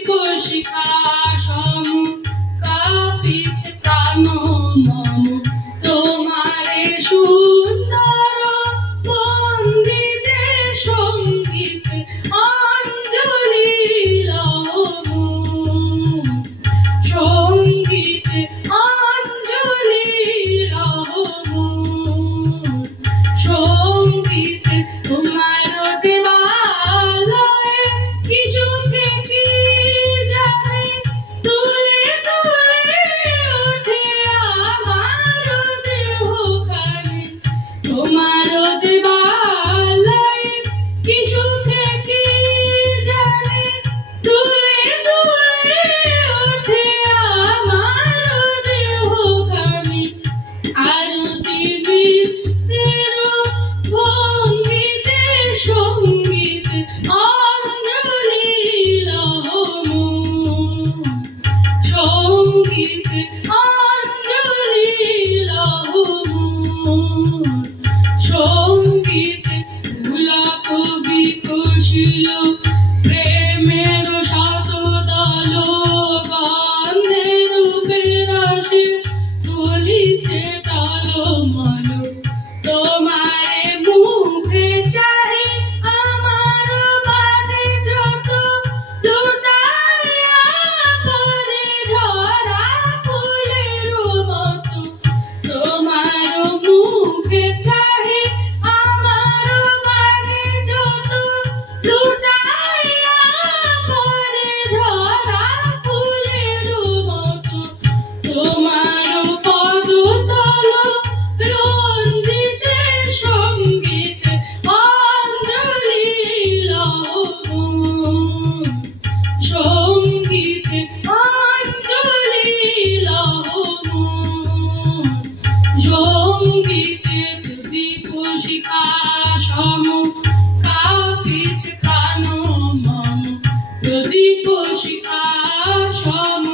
প্রদীপ শিখা সম কাঁপিছে প্রাণ মম তোমারে সুন্দর বন্দিতে সঙ্গীত অঞ্জলি লহমু সঙ্গীত অঞ্জলি লহমু সঙ্গীত তোমার দেবালয়ে কি সুখে কি জানি তুলে তুলে ওঠে আমার দেহখানি তোমার দেবালয়ে কি সুখে কি জানি তুলে তুলে ওঠে আমার দেহখানি আরতি নৃত্যের ভঙ্গিতে সঙ্গীত অঞ্জলি লহমু সঙ্গীত অঞ্জলি লহমু সঙ্গীত পুলক বিকশিল প্রেমের শতদল গন্ধের রূপে তুলিছে টলমল তোমারে মুখে চাহে আমার বাণী যত লুটাইয়া পরে ঝরা ফুলের মতো তোমার মুখে চাহে আমার বাণী যত লুটাইয়া পরে ঝরা ফুলের মতো তোমার পদতল রঞ্জিতে সঙ্গীত অঞ্জলি লহমু সঙ্গীত অঞ্জলি লহমু সঙ্গীতে প্রদীপ শিখা সম কাঁপিছে প্রাণ মম প্রদীপ শিখা সম